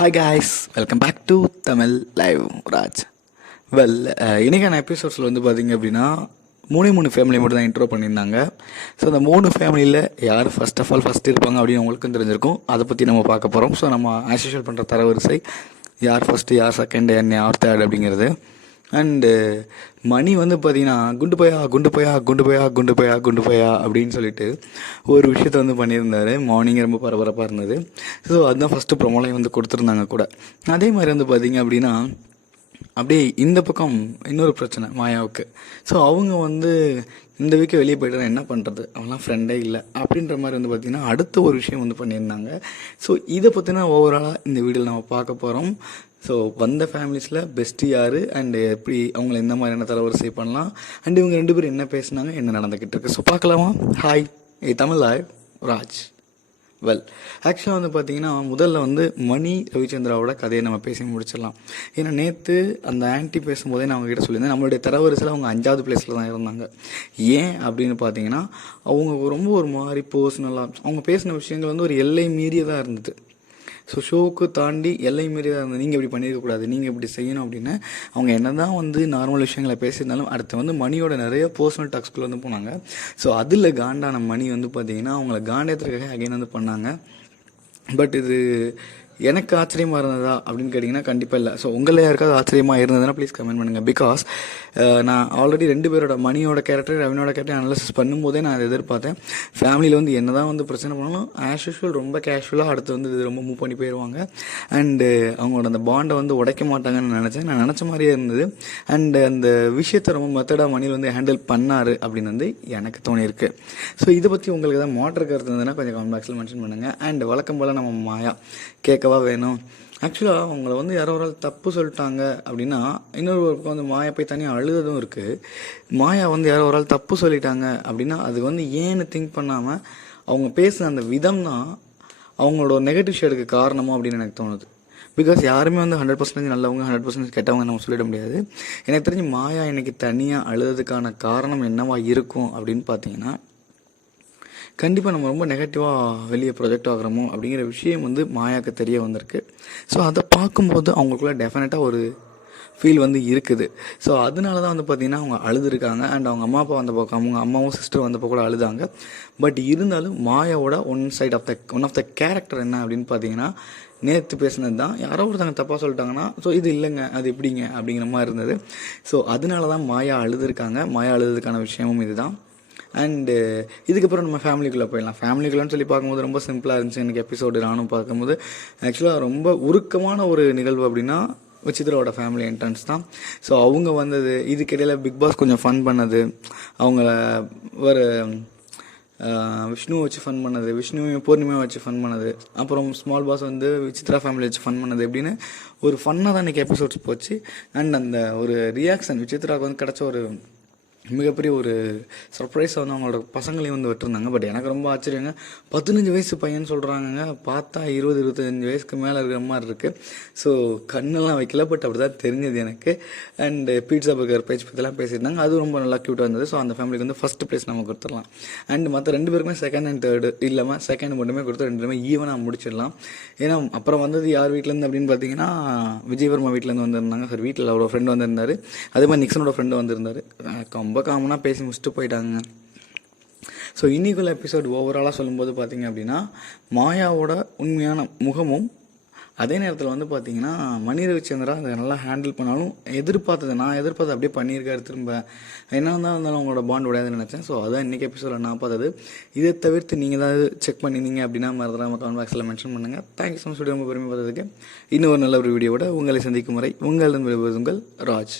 Hi guys, welcome back to Tamil live Raj. Well, இன்றைக்கான எபிசோட்ஸில் வந்து பார்த்திங்க அப்படின்னா மூணு ஃபேமிலி மட்டும் தான் இன்ட்ரோ பண்ணியிருந்தாங்க. ஸோ அந்த 3 ஃபேமிலியில் யார் ஃபஸ்ட் இருப்பாங்க அப்படின்னு உங்களுக்கும் தெரிஞ்சிருக்கும். அதை பற்றி நம்ம பார்க்க போகிறோம். ஸோ நம்ம ஆஸ் யூஷுவல் பண்ணுற தரவரிசை யார் ஃபஸ்ட்டு, யார் செகண்ட், யார் தேர்ட் அப்படிங்கிறது. அண்டு மணி வந்து பார்த்தீங்கன்னா குண்டு போயா அப்படின்னு சொல்லிட்டு ஒரு விஷயத்த வந்து பண்ணியிருந்தார். மார்னிங் ரொம்ப பரபரப்பாக இருந்தது. ஸோ அதுதான் ஃபஸ்ட்டு ப்ரொமோலையும் வந்து கொடுத்துருந்தாங்க கூட. அதே மாதிரி வந்து பார்த்திங்க அப்படின்னா அப்படியே இந்த பக்கம் இன்னொரு பிரச்சனை மாயாவுக்கு. ஸோ அவங்க வந்து இந்த வீக்கு வெளியே போய்ட்டு என்ன பண்ணுறது, அவங்களாம் ஃப்ரெண்டே இல்லை அப்படின்ற மாதிரி வந்து பார்த்திங்கன்னா அடுத்த ஒரு விஷயம் வந்து பண்ணியிருந்தாங்க. ஸோ இதை பற்றினா ஓவராலாக இந்த வீடியோவில் நம்ம பார்க்க போகிறோம். ஸோ வந்த ஃபேமிலிஸில் பெஸ்ட்டு யார் அண்டு எப்படி அவங்கள எந்த மாதிரியான தரவரிசை பண்ணலாம், அண்டு இவங்க 2 பேரும் என்ன பேசுனாங்க, என்ன நடந்துக்கிட்டு இருக்கு. ஸோ பார்க்கலாமா? Hi, Tamil live Raj. Well, ஆக்சுவலாக வந்து பார்த்திங்கன்னா முதல்ல வந்து மணி ரவிச்சந்திராவோட கதையை நம்ம பேசி முடிச்சிடலாம். ஏன்னா நேற்று அந்த ஆன்ட்டி பேசும்போதே நான் அவங்ககிட்ட சொல்லியிருந்தேன், நம்மளுடைய தரவரிசையில் அவங்க 5வது பிளேஸில் தான் இருந்தாங்க. ஏன் அப்படின்னு பார்த்தீங்கன்னா அவங்க ரொம்ப ஒரு மாதிரி பர்சனலாக அவங்க பேசின விஷயங்கள் வந்து ஒரு எல்லை மீறியதாக இருந்தது. ஸோ ஷோவுக்கு தாண்டி எல்லை மீறி தான் இருந்தது. நீங்கள் இப்படி பண்ணியிருக்கக்கூடாது, நீங்கள் இப்படி செய்யணும் அப்படின்னு அவங்க என்ன தான் வந்து நார்மல் விஷயங்களை பேசியிருந்தாலும் அடுத்து வந்து மணியோட நிறைய பர்சனல் டாக்ஸ்குள்ளே வந்து போனாங்க. ஸோ அதில் காண்டான மணி வந்து பார்த்திங்கன்னா அவங்கள காண்டேற்றுக்காக அகைன் வந்து பண்ணாங்க. பட் இது எனக்கு ஆச்சரியமாக இருந்ததா அப்படின்னு கேட்டிங்கன்னா கண்டிப்பாக இல்லை. ஸோ உங்களை யாருக்காவது ஆச்சரியமாக இருந்ததுன்னா ப்ளீஸ் கமெண்ட் பண்ணுங்கள். பிகாஸ் நான் ஆல்ரெடி 2 பேரோட மணியோட கேரக்டர் ரவினோட கேரக்டர் அனலிசிஸ் பண்ணும்போதே நான் அதை எதிர்பார்த்தேன். ஃபேமிலியில் வந்து என்ன தான் வந்து பிரச்சனை பண்ணாலும் ஆஸ் யூஷுவல் ரொம்ப கேஷுவலாக அடுத்து வந்து இது ரொம்ப மூவ் பண்ணி போயிடுவாங்க. அண்டு அவங்களோட அந்த பாண்டை வந்து உடைக்க மாட்டாங்கன்னு நினச்சேன். நான் நினச்ச மாதிரியே இருந்தது. அண்டு அந்த விஷயத்தை ரொம்ப மெத்தடாக மணியில் வந்து ஹேண்டில் பண்ணார் அப்படின்னு வந்து எனக்கு தோணியிருக்கு. ஸோ இதை பற்றி உங்களுக்கு தான் மாற்று கருத்து இருந்ததுன்னா கொஞ்சம் கமெண்ட் பாக்ஸில் மென்ஷன் பண்ணுங்கள். அண்ட் வழக்கம் போல் நம்ம மாயா கேட்கவா வேணும். ஆக்சுவலாக அவங்கள வந்து யாரோ ஒரு தப்பு சொல்லிட்டாங்க அப்படின்னா இன்னொரு பக்கம் வந்து மாயா போய் தனியாக அழுததும் இருக்குது. மாயா வந்து யாரோ ஒரு ஆள் தப்பு சொல்லிட்டாங்க அப்படின்னா அது வந்து ஏன்னு திங்க் பண்ணாமல் அவங்க பேசுன அந்த விதம் தான் அவங்களோட நெகட்டிவ் ஷேடுக்கு காரணமோ அப்படின்னு எனக்கு தோணுது. பிகாஸ் யாருமே வந்து 100% நல்லவங்க 100% கெட்டவங்க நம்ம சொல்லிட முடியாது. எனக்கு தெரிஞ்சு மாயா இன்னைக்கு தனியாக அழுததுக்கான காரணம் என்னவா இருக்கும் அப்படின்னு பார்த்தீங்கன்னா கண்டிப்பாக நம்ம ரொம்ப நெகட்டிவாக வெளியே ப்ரொஜெக்ட் ஆகிறோமோ அப்படிங்கிற விஷயம் வந்து மாயாவுக்கு தெரிய வந்திருக்கு. ஸோ அதை பார்க்கும்போது அவங்களுக்குள்ள டெஃபினட்டாக ஒரு ஃபீல் வந்து இருக்குது. ஸோ அதனால தான் வந்து பார்த்திங்கன்னா அவங்க அழுதுருக்காங்க. அண்ட் அவங்க அம்மா அப்பா வந்தப்போ அவங்க அம்மாவும் சிஸ்டர் வந்தப்போ கூட அழுதாங்க. பட் இருந்தாலும் மாயாவோட ஒன் ஆஃப் த கேரக்டர் என்ன அப்படின்னு பார்த்தீங்கன்னா நேற்று பேசினது தான். யாரோ ஒருத்தவங்க தப்பாக சொல்லிட்டாங்கன்னா ஸோ இது இல்லைங்க அது எப்படிங்க அப்படிங்கிற மாதிரி இருந்தது. ஸோ அதனால தான் மாயா அழுதுருக்காங்க. மாயா அழுதுக்கான விஷயமும் இதுதான். அண்டு இதுக்கப்புறம் நம்ம ஃபேமிலிக்குள்ளே போயிடலாம். ஃபேமிலிக்குள்ளேன்னு சொல்லி பார்க்கும்போது ரொம்ப சிம்பிளாக இருந்துச்சு எனக்கு எபிசோடு. நானும் பார்க்கும்போது ஆக்சுவலாக ரொம்ப உருக்கமான ஒரு நிகழ்வு அப்படின்னா விசித்ராவோட ஃபேமிலி என்ட்ரன்ஸ் தான். ஸோ அவங்க வந்தது, இதுக்கிடையில் பிக் பாஸ் கொஞ்சம் ஃபன் பண்ணது, அவங்கள ஒரு விஷ்ணுவை வச்சு ஃபன் பண்ணது, விஷ்ணுவையும் பூர்ணிமாவை வச்சு ஃபன் பண்ணது, அப்புறம் ஸ்மால் பாஸ் வந்து விசித்ரா ஃபேமிலி வச்சு ஃபன் பண்ணது எப்படின்னு ஒரு ஃபன்னாக தான் இன்றைக்கி எபிசோட்ஸ் போச்சு. அண்ட் அந்த ஒரு ரியாக்ஷன் விசித்ராவுக்கு வந்து கிடச்ச ஒரு மிகப்பெரிய ஒரு சர்ப்ரைஸாக வந்து அவங்களோட பசங்களையும் வந்து விட்டுருந்தாங்க. பட் எனக்கு ரொம்ப ஆச்சரியங்க, 15 வயசு பையன் சொல்கிறாங்க, பார்த்தா 20-25 வயசுக்கு மேலே இருக்கிற மாதிரி இருக்குது. ஸோ கண்ணெல்லாம் வைக்கல, பட் அப்படி தான் தெரிஞ்சது எனக்கு. அண்டு பீட்சா பர்கர் பேச்சு பற்றிலாம் பேசியிருந்தாங்க, அது ரொம்ப நல்லா க்யூட்டாக இருந்தது. ஸோ அந்த ஃபேமிலிக்கு வந்து ஃபஸ்ட்டு ப்ளேஸ் நம்ம கொடுத்துடலாம். அண்ட் மற்ற 2 பேருக்குமே செகண்ட் அண்ட் தேர்டு இல்லாமல் செகண்ட் மட்டுமே கொடுத்து 2 பேருமே ஈவனாக முடிச்சிடலாம். ஏன்னா அப்புறம் வந்தது யார் வீட்டிலேருந்து அப்படின்னு பார்த்தீங்கன்னா விஜயவர்மா வீட்டிலேருந்து வந்திருந்தாங்க. சார் வீட்டில் அவரோட ஃப்ரெண்டு வந்திருந்தார், அதே மாதிரி நிக்சனோட ஃப்ரெண்டு வந்திருந்தார். ரொம்ப காமனாக பேசி முடிச்சுட்டு போயிட்டாங்க. ஸோ இன்னைக்குள்ள எபிசோட் ஓவராலாக சொல்லும்போது பார்த்தீங்க அப்படின்னா மாயாவோட உண்மையான முகமும் அதே நேரத்தில் வந்து பார்த்தீங்கன்னா மணி ரவிச்சந்திரா அதை நல்லா ஹேண்டில் பண்ணாலும் நான் எதிர்பார்த்தது அப்படியே பண்ணியிருக்காரு. திரும்ப என்ன தான் இருந்தாலும் அவங்களோட பாண்ட் உடையாதுன்னு நினச்சேன். ஸோ அதான் இன்றைக்கி எபிசோடில் நான் பார்த்தது. இதை தவிர்த்து நீங்கள் ஏதாவது செக் பண்ணியிருந்தீங்க அப்படின்னா மறந்துடாமல் கமெண்ட் பாக்ஸில் மென்ஷன் பண்ணுங்கள். Thank you so much. ரொம்ப பெருமை பார்த்ததுக்கு இன்னும் ஒரு நல்ல ஒரு வீடியோவோட உங்களை சந்திக்கும் வரை உங்களிடம் விடுவது உங்கள் ராஜ்.